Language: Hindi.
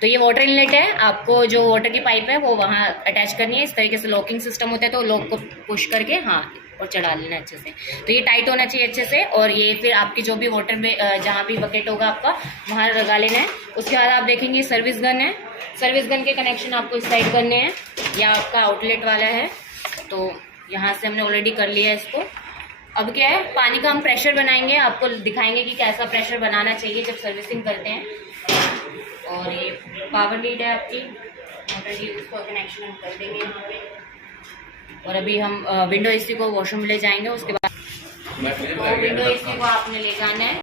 तो ये वाटर इनलेट है, आपको जो वाटर की पाइप है वो वहाँ अटैच करनी है। इस तरीके से लॉकिंग सिस्टम होता है, तो लॉक को पुश करके हाँ और चढ़ा लेना अच्छे से। तो ये टाइट होना चाहिए अच्छे से, और ये फिर आपकी जो भी वाटर में जहाँ भी बकेट होगा आपका वहाँ लगा लेना है। उसके बाद आप देखेंगे सर्विस गन है, सर्विस गन के कनेक्शन आपको इस साइड करने हैं, या आपका आउटलेट वाला है तो यहाँ से हमने ऑलरेडी कर लिया है इसको। अब क्या है, पानी का हम प्रेशर बनाएंगे, आपको दिखाएंगे कि कैसा प्रेशर बनाना चाहिए जब सर्विसिंग करते हैं। और ये पावर लीड है आपकी मोटर की, उसको कनेक्शन हम कर देंगे यहाँ पे। और अभी हम विंडो एसी को वॉशरूम ले जाएंगे, उसके बाद विंडो एसी को आपने ले जाना है।